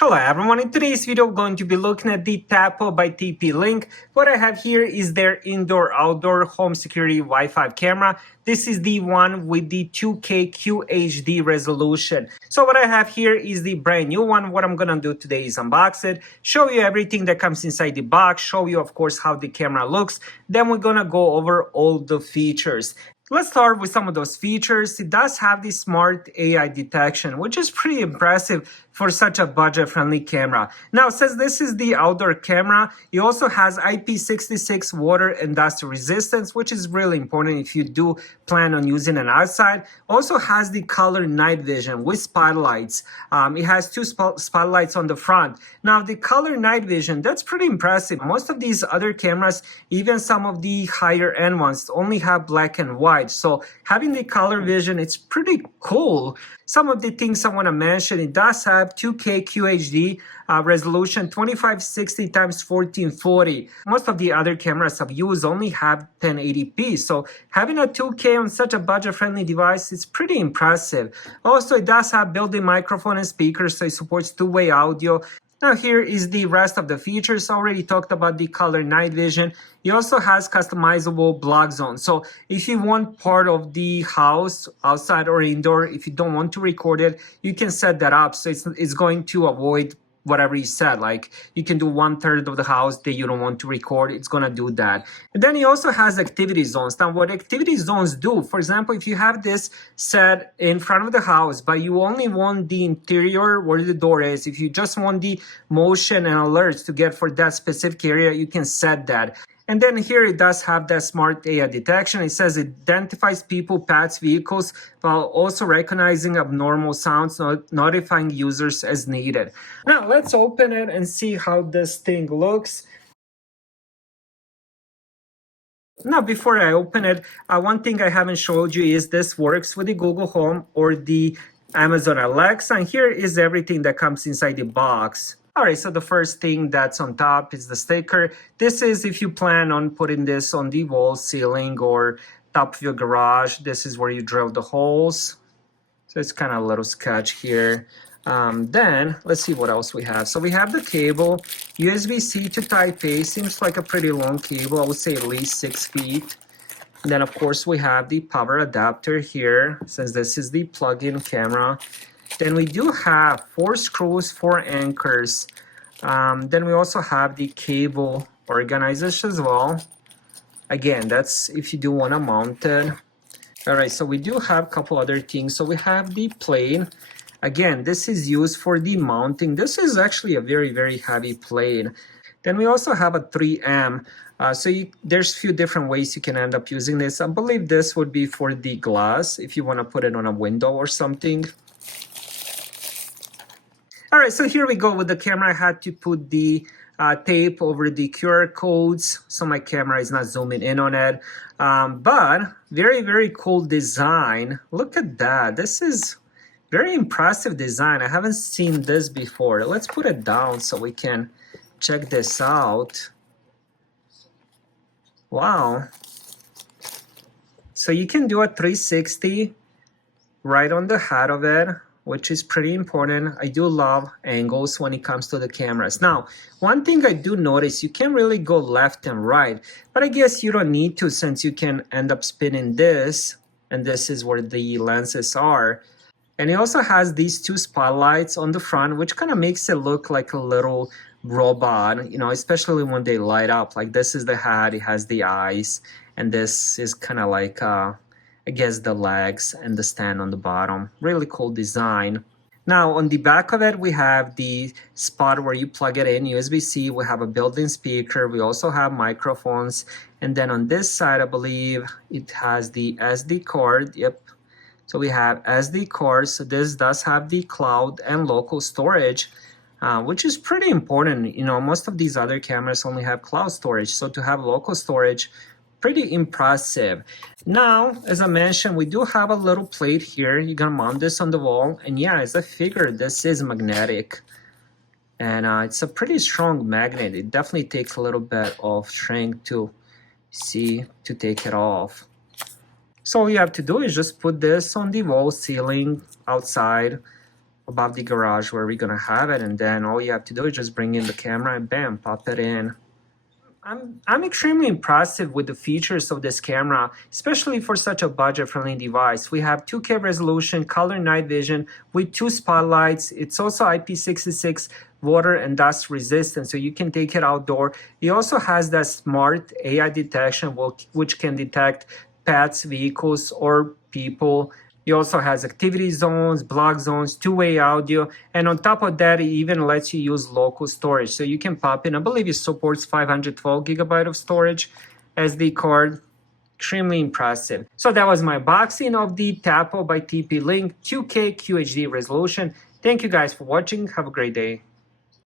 Hello everyone, in today's video we're going to be looking at the Tapo by TP-Link. What I have here is their indoor-outdoor home security Wi-Fi camera. This is the one with the 2K QHD resolution. So what I have here is the brand new one. What I'm going to do today is unbox it, show you everything that comes inside the box, show you of course how the camera looks. Then we're going to go over all the features. Let's start with some of those features. It does have the smart AI detection, which is pretty impressive for such a budget-friendly camera. Now, since this is the outdoor camera, it also has IP66 water and dust resistance, which is really important if you do plan on using it outside. Also has the color night vision with spotlights. It has two spotlights on the front. Now, the color night vision, that's pretty impressive. Most of these other cameras, even some of the higher-end ones, only have black and white. So having the color vision, it's pretty cool. Some of the things I want to mention, it does have 2K QHD resolution, 2560 times 1440. Most of the other cameras I've used only have 1080p. So having a 2K on such a budget-friendly device is pretty impressive. Also, it does have built-in microphone and speakers, so it supports two-way audio. Now here is the rest of the features. I already talked about the color night vision. It also has customizable block zone. So if you want part of the house, outside or indoor, if you don't want to record it, you can set that up. So it's going to avoid whatever you said, like you can do 1/3 of the house that you don't want to record, it's gonna do that. And then it also has activity zones. Now what activity zones do, for example, if you have this set in front of the house, but you only want the interior where the door is, if you just want the motion and alerts to get for that specific area, you can set that. And then here it does have that smart AI detection. It says it identifies people, pets, vehicles, while also recognizing abnormal sounds, notifying users as needed. Now let's open it and see how this thing looks. Now, before I open it, one thing I haven't showed you is this works with the Google Home or the Amazon Alexa. And here is everything that comes inside the box. All right, so the first thing that's on top is the sticker. This is if you plan on putting this on the wall, ceiling, or top of your garage. This is where you drill the holes. So it's kind of a little sketch here. Then let's see what else we have. So we have the cable, USB-C to Type-A. Seems like a pretty long cable. I would say at least 6 feet. And then of course we have the power adapter here, since this is the plug-in camera. Then we do have 4 screws, 4 anchors. Then we also have the cable organizers as well. Again, that's if you do want to mount it. All right, so we do have a couple other things. So we have the plane. Again, this is used for the mounting. This is actually a very, very heavy plane. Then we also have a 3M. There's a few different ways you can end up using this. I believe this would be for the glass if you want to put it on a window or something. All right, so here we go with the camera. I had to put the tape over the QR codes so my camera is not zooming in on it. But very, very cool design. Look at that. This is very impressive design. I haven't seen this before. Let's put it down so we can check this out. Wow. So you can do a 360 right on the head of it, which is pretty important. I do love angles when it comes to the cameras. Now, one thing I do notice, you can't really go left and right, but I guess you don't need to since you can end up spinning this, and this is where the lenses are. And it also has these 2 spotlights on the front, which kind of makes it look like a little robot, you know, especially when they light up. Like this is the head, it has the eyes, and this is kind of like I guess the legs and the stand on the bottom. Really cool design. Now on the back of it, we have the spot where you plug it in, USB-C. We have a built-in speaker. We also have microphones. And then on this side, I believe it has the SD card. Yep. So we have SD cards. So this does have the cloud and local storage, which is pretty important. You know, most of these other cameras only have cloud storage. So to have local storage, pretty impressive. Now, as I mentioned, we do have a little plate here. You're gonna mount this on the wall. And yeah, as I figured, this is magnetic. And it's a pretty strong magnet. It definitely takes a little bit of strength to take it off. So all you have to do is just put this on the wall, ceiling, outside, above the garage where we're gonna have it, and then all you have to do is just bring in the camera and bam, pop it in. I'm extremely impressed with the features of this camera, especially for such a budget-friendly device. We have 2K resolution, color night vision with 2 spotlights. It's also IP66 water and dust resistant, so you can take it outdoor. It also has that smart AI detection, which can detect pets, vehicles, or people. It also has activity zones, block zones, two-way audio, and on top of that, it even lets you use local storage. So you can pop in, I believe it supports 512 gigabyte of storage SD card. Extremely impressive. So that was my boxing of the Tapo by TP Link 2K QHD resolution. Thank you guys for watching. Have a great day.